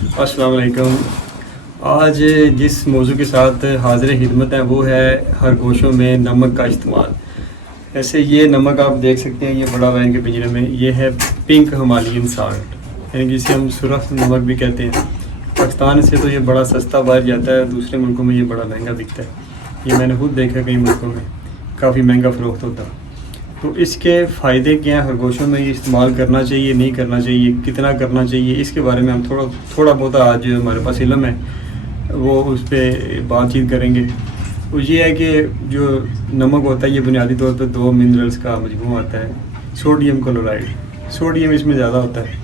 السلام علیکم۔ آج جس موضوع کے ساتھ حاضر خدمت ہے وہ ہے خرگوشوں میں نمک کا استعمال۔ ایسے یہ نمک آپ دیکھ سکتے ہیں، یہ بڑا ہوا ہے ان کے پنجرے میں، یہ ہے پنک ہمالین سالٹ، یعنی جسے ہم سرخ نمک بھی کہتے ہیں۔ پاکستان سے تو یہ بڑا سستا باہر جاتا ہے، دوسرے ملکوں میں یہ بڑا مہنگا بکتا ہے۔ یہ میں نے خود دیکھا کئی ملکوں میں کافی مہنگا فروخت ہوتا ہے۔ تو اس کے فائدے کیا ہیں، خرگوشوں میں یہ استعمال کرنا چاہیے نہیں کرنا چاہیے، کتنا کرنا چاہیے، اس کے بارے میں ہم تھوڑا بہت آج ہمارے پاس علم ہے وہ اس پہ بات چیت کریں گے۔ وہ یہ ہے کہ جو نمک ہوتا ہے یہ بنیادی طور پہ 2 منرلز کا مجموعہ آتا ہے، سوڈیم کلورائڈ، سوڈیم اس میں زیادہ ہوتا ہے۔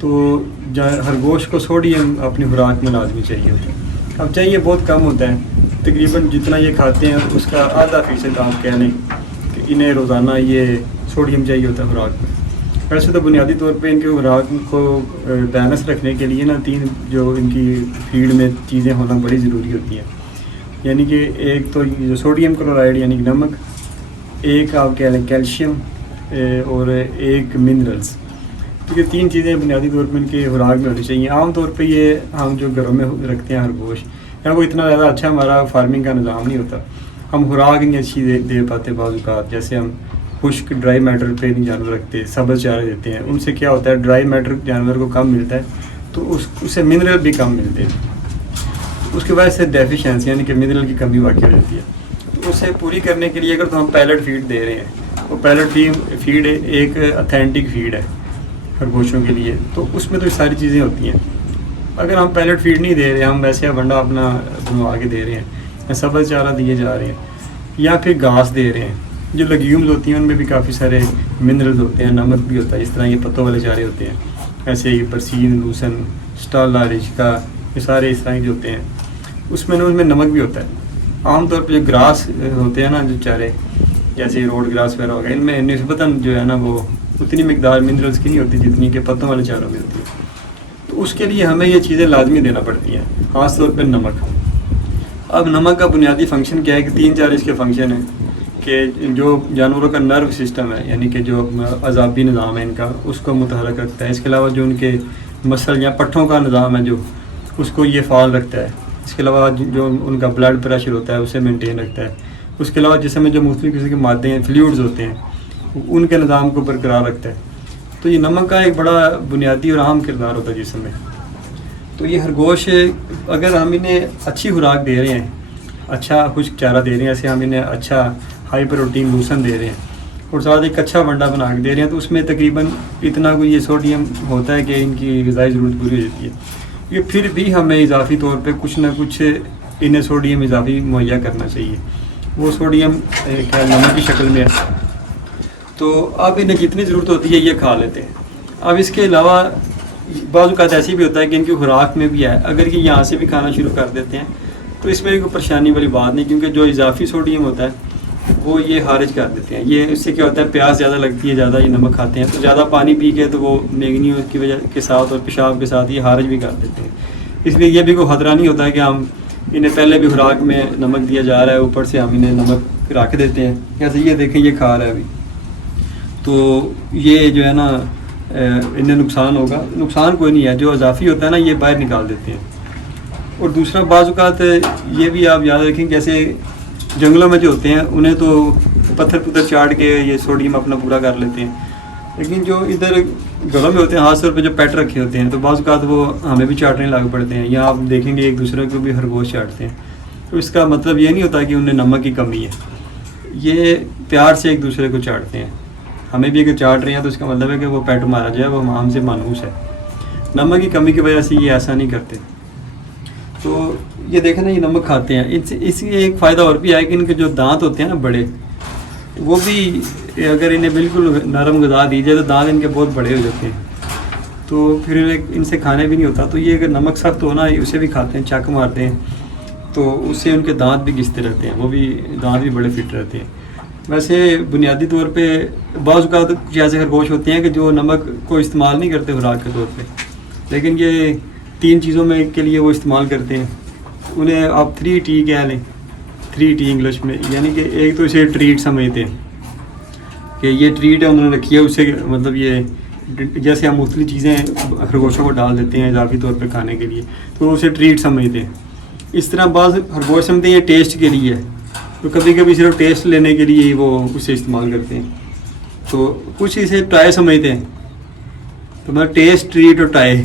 تو خرگوش کو سوڈیم اپنی خوراک میں لازمی چاہیے ہوتا ہے۔ اب چاہیے بہت کم ہوتا ہے، تقریباً جتنا یہ کھاتے ہیں اس کا آدھا فیصد آپ کہہ لیں کہ انہیں روزانہ یہ سوڈیم چاہیے ہوتا ہے خوراک میں۔ ویسے تو بنیادی طور پہ ان کے خوراک کو بیلنس رکھنے کے لیے 3 جو ان کی فیڈ میں چیزیں ہونا بڑی ضروری ہوتی ہیں، یعنی کہ ایک تو جو سوڈیم کلورائڈ یعنی کہ نمک، ایک آپ کہہ لیں کیلشیم، اور ایک منرلز۔ تو یہ 3 چیزیں بنیادی طور پہ ان کے خوراک میں ہونی چاہیے۔ عام طور پہ یہ ہم جو گھروں میں رکھتے ہیں خرگوش، یا وہ اتنا زیادہ اچھا ہمارا فارمنگ کا نظام نہیں ہوتا، ہم خوراک نہیں اچھی دے پاتے بعض اوقات۔ جیسے ہم خشک ڈرائی میٹر پہ نہیں جانور رکھتے، سبز چارے دیتے ہیں، ان سے کیا ہوتا ہے ڈرائی میٹر جانور کو کم ملتا ہے تو اس سے منرل بھی کم ملتے ہیں، اس کی وجہ سے ڈیفیشنسی یعنی کہ منرل کی کمی واقع ہو جاتی ہے۔ تو اسے پوری کرنے کے لیے اگر تو ہم پیلٹ فیڈ دے رہے ہیں، وہ پیلٹ فیڈ ایک اتھینٹک فیڈ ہے خرگوشوں کے لیے، تو اس میں تو ساری چیزیں ہوتی ہیں۔ اگر ہم پیلٹ فیڈ نہیں دے رہے، ہم ویسے ونڈا اپنا بنوا کے دے رہے ہیں، یا سبز چارہ دیے جا رہے ہیں، یا پھر گھاس دے رہے ہیں، جو لیگیومز ہوتی ہیں ان میں بھی کافی سارے منرلز ہوتے ہیں، نمک بھی ہوتا ہے، اس طرح یہ پتوں والے چارے ہوتے ہیں، ایسے ہی برسین، لوسن، اسٹالا، رجکا، یہ سارے اس طرح کے ہوتے ہیں، اس میں نمک بھی ہوتا ہے۔ عام طور پہ جو گراس ہوتے ہیں جو چارے، جیسے روڈ گراس وغیرہ ہو گیا، ان میں نسبتاً جو ہے وہ اتنی مقدار منرلز کی نہیں ہوتی جتنی کہ پتوں والے چاروں میں ہوتی ہے۔ تو اس کے لیے ہمیں یہ چیزیں لازمی دینا پڑتی ہیں، خاص طور پہ نمک۔ اب نمک کا بنیادی فنکشن کیا ہے کہ 3-4 اس کے فنکشن ہیں، کہ جو جانوروں کا نرو سسٹم ہے، یعنی کہ جو اعصابی نظام ہے ان کا، اس کو متحرک رکھتا ہے۔ اس کے علاوہ جو ان کے مسل یا پٹھوں کا نظام ہے جو، اس کو یہ فعال رکھتا ہے۔ اس کے علاوہ جو ان کا بلڈ پریشر ہوتا ہے اسے مینٹین رکھتا ہے۔ اس کے علاوہ جسم میں جو مختلف قسم کے مادے ہیں، فلوئڈز ہوتے ہیں، ان کے نظام کو برقرار رکھتا ہے۔ تو یہ نمک کا ایک بڑا بنیادی اور اہم کردار ہوتا ہے جسم میں۔ تو یہ خرگوش اگر ہم انہیں اچھی خوراک دے رہے ہیں، اچھا خشک چارہ دے رہے ہیں، ایسے ہم انہیں اچھا ہائی پروٹین لوسن دے رہے ہیں، اور ساتھ ایک اچھا ونڈا بنا کے دے رہے ہیں، تو اس میں تقریباً اتنا کوئی یہ سوڈیم ہوتا ہے کہ ان کی غذائی ضرورت پوری ہو جاتی ہے۔ یہ پھر بھی ہمیں اضافی طور پہ کچھ نہ کچھ انہیں سوڈیم اضافی مہیا کرنا چاہیے، وہ سوڈیم نمک کی شکل میں ہے۔ تو اب انہیں جتنی ضرورت ہوتی ہے یہ کھا لیتے ہیں۔ اب اس کے علاوہ بعض اوقات ایسی بھی ہوتا ہے کہ ان کی خوراک میں بھی ہے، اگر یہ یہاں سے بھی کھانا شروع کر دیتے ہیں تو اس میں بھی کوئی پریشانی والی بات نہیں، کیونکہ جو اضافی سوڈیم ہوتا ہے وہ یہ خارج کر دیتے ہیں۔ یہ اس سے کیا ہوتا ہے، پیاس زیادہ لگتی ہے، زیادہ یہ نمک کھاتے ہیں تو زیادہ پانی پی کے تو وہ مینگنی کی وجہ کے ساتھ اور پیشاب کے ساتھ یہ خارج بھی کر دیتے ہیں۔ اس لیے یہ بھی کوئی خطرہ نہیں ہوتا ہے کہ ہم انہیں پہلے بھی خوراک میں نمک دیا جا رہا ہے، اوپر سے ہم انہیں نمک رکھ دیتے ہیں، جیسے یہ دیکھیں یہ کھا رہا ہے ابھی، تو یہ جو ہے انہیں نقصان ہوگا۔ نقصان کوئی نہیں ہے، جو اضافی ہوتا ہے یہ باہر نکال دیتے ہیں۔ اور دوسرا بعض اوقات یہ بھی آپ یاد رکھیں، جیسے جنگلوں میں جو ہوتے ہیں انہیں تو پتھر چاٹ کے یہ سوڈیم اپنا پورا کر لیتے ہیں، لیکن جو ادھر گھروں میں ہوتے ہیں، خاص طور پہ جو پیٹ رکھے ہوتے ہیں، تو بعض اوقات وہ ہمیں بھی چاٹنے لگ پڑتے ہیں، یا آپ دیکھیں گے ایک دوسرے کو بھی خرگوش چاٹتے ہیں۔ تو اس کا مطلب یہ نہیں ہوتا کہ انہیں نمک کی کمی ہے، یہ پیار سے ایک دوسرے کو چاٹتے ہیں۔ ہمیں بھی اگر چاٹ رہے ہیں تو اس کا مطلب ہے کہ وہ پیٹ ہمارا جو ہے وہ ہم سے مانوس ہے، نمک کی کمی کی وجہ سے یہ ایسا نہیں کرتے۔ تو یہ دیکھیں نا، یہ نمک کھاتے ہیں، اس کی ایک فائدہ اور بھی ہے کہ ان کے جو دانت ہوتے ہیں بڑے، وہ بھی اگر انہیں بالکل نرم غذا دی جائے تو دانت ان کے بہت بڑے ہو جاتے ہیں، تو پھر ان سے کھانے بھی نہیں ہوتا۔ تو یہ اگر نمک سخت ہو اسے بھی کھاتے ہیں، چک مارتے ہیں، تو اس سے ان کے دانت بھی گھستے رہتے ہیں، وہ بھی دانت بھی بڑے فٹ رہتے ہیں۔ ویسے بنیادی طور پہ بعض اوقات کچھ ایسے خرگوش ہوتے ہیں کہ جو نمک کو استعمال نہیں کرتے خوراک کے طور پہ، لیکن یہ 3 چیزوں میں کے لیے وہ استعمال کرتے ہیں۔ انہیں آپ 3T کہہ لیں، 3T انگلش میں، یعنی کہ ایک تو اسے ٹریٹ سمجھتے ہیں کہ یہ ٹریٹ ہے انہوں نے رکھی ہے، اسے مطلب یہ جیسے ہم مختلف چیزیں خرگوشوں کو ڈال دیتے ہیں اضافی طور پہ کھانے کے لیے تو وہ اسے ٹریٹ سمجھتے ہیں. اس طرح بعض خرگوش سمجھتے ہیں یہ ٹیسٹ کے لیے ہے تو کبھی کبھی صرف ٹیسٹ لینے کے لیے ہی وہ اسے استعمال کرتے ہیں. تو کچھ اسے ٹائے سمجھتے ہیں تو مطلب ٹیسٹ ٹریٹ اور ٹائے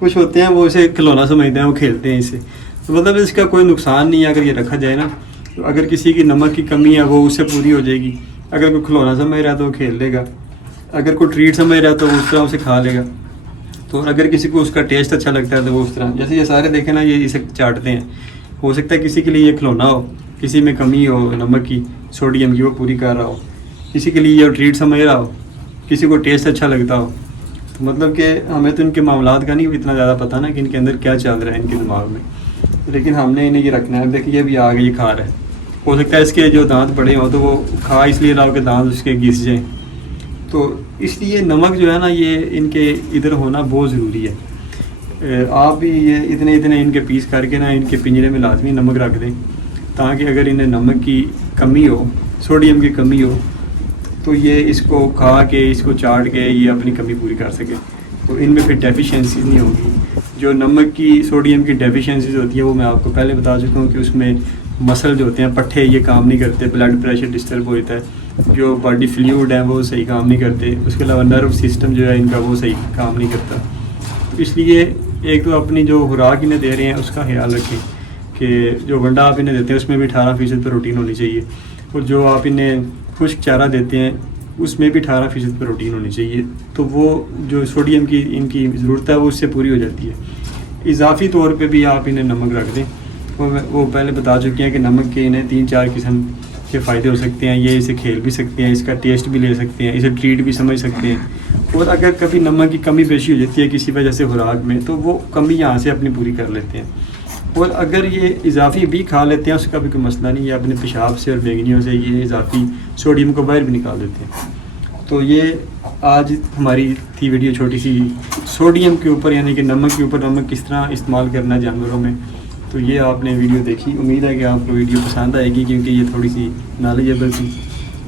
کچھ ہوتے ہیں وہ اسے کھلونا سمجھتے ہیں, وہ کھیلتے ہیں اسے. تو مطلب اس کا کوئی نقصان نہیں ہے اگر یہ رکھا جائے نا. تو اگر کسی کی نمک کی کمی ہے وہ اس سے پوری ہو جائے گی. اگر کوئی کھلونا سمجھ رہا ہے تو وہ کھیل لے گا, اگر کوئی ٹریٹ سمجھ رہا ہے تو وہ اس طرح اسے کھا لے گا. تو اگر کسی کو اس کا ٹیسٹ اچھا لگتا ہے تو وہ اس طرح, جیسے یہ سارے دیکھیں نا یہ اسے چاٹتے ہیں. ہو سکتا ہے کسی کے لیے یہ کھلونا ہو, کسی میں کمی ہو نمک کی سوڈیم کی وہ پوری کر رہا ہو, کسی کے لیے یہ ٹریٹ سمجھ رہا ہو, کسی کو ٹیسٹ اچھا لگتا ہو. تو مطلب کہ ہمیں تو ان کے معاملات کا نہیں اتنا زیادہ پتہ نا کہ ان کے اندر کیا چل رہا ہے ان کے دماغ میں, لیکن ہم نے انہیں یہ رکھنا ہے. دیکھیے یہ بھی آگے یہ کھا رہا ہے, ہو سکتا ہے اس کے جو دانت بڑے ہوں تو وہ کھا اس لیے رہا ہو کہ دانت اس کے گھس جائیں. تو اس لیے نمک جو ہے نا یہ ان کے ادھر ہونا بہت ضروری ہے. آپ بھی یہ اتنے ان کے پیس کر کے نا ان کے پنجرے میں لازمی نمک رکھ دیں تاکہ اگر انہیں نمک کی کمی ہو, سوڈیم کی کمی ہو تو یہ اس کو کھا کے اس کو چاٹ کے یہ اپنی کمی پوری کر سکے. تو ان میں پھر ڈیفیشنسیز نہیں ہوں گی. جو نمک کی سوڈیم کی ڈیفیشنسیز ہوتی ہے وہ میں آپ کو پہلے بتا چکا ہوں کہ اس میں مسل جو ہوتے ہیں پٹھے یہ کام نہیں کرتے, بلڈ پریشر ڈسٹرب ہوتا ہے, جو باڈی فلوئڈ ہیں وہ صحیح کام نہیں کرتے, اس کے علاوہ نرو سسٹم جو ہے ان کا وہ صحیح کام نہیں کرتا. اس لیے ایک تو اپنی جو خوراک انہیں دے رہے ہیں اس کا خیال رکھیں کہ جو ونڈا آپ انہیں دیتے ہیں اس میں بھی 18% پروٹین ہونی چاہیے, اور جو آپ انہیں خشک چارہ دیتے ہیں اس میں بھی 18% پروٹین ہونی چاہیے. تو وہ جو سوڈیم کی ان کی ضرورت ہے وہ اس سے پوری ہو جاتی ہے. اضافی طور پہ بھی آپ انہیں نمک رکھ دیں. وہ پہلے بتا چکے ہیں کہ نمک کے انہیں 3-4 قسم کے فائدے ہو سکتے ہیں. یہ اسے کھیل بھی سکتے ہیں, اس کا ٹیسٹ بھی لے سکتے ہیں, اسے ٹریٹ بھی سمجھ سکتے ہیں. اور اگر کبھی نمک کی کمی بیشی ہو جاتی ہے کسی وجہ سے خوراک میں تو وہ کمی یہاں سے اپنی پوری کر لیتے ہیں. اور اگر یہ اضافی بھی کھا لیتے ہیں اس کا بھی کوئی مسئلہ نہیں ہے, اپنے پیشاب سے اور بیگنیوں سے یہ اضافی سوڈیم کو باہر بھی نکال دیتے ہیں. تو یہ آج ہماری تھی ویڈیو چھوٹی سی سوڈیم کے اوپر, یعنی کہ نمک کے اوپر, نمک کس طرح استعمال کرنا ہے جانوروں میں. تو یہ آپ نے ویڈیو دیکھی, امید ہے کہ آپ کو ویڈیو پسند آئے گی کیونکہ یہ تھوڑی سی نالجیبل تھی.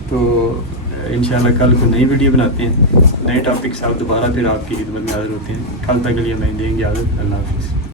تو انشاءاللہ کل کو نئی ویڈیو بناتے ہیں, نئے ٹاپک سے آپ دوبارہ پھر آپ کی خدمت میں حاضر ہوتے ہیں. کل تک کے لیے میں دیں گے اجازت. اللہ حافظ.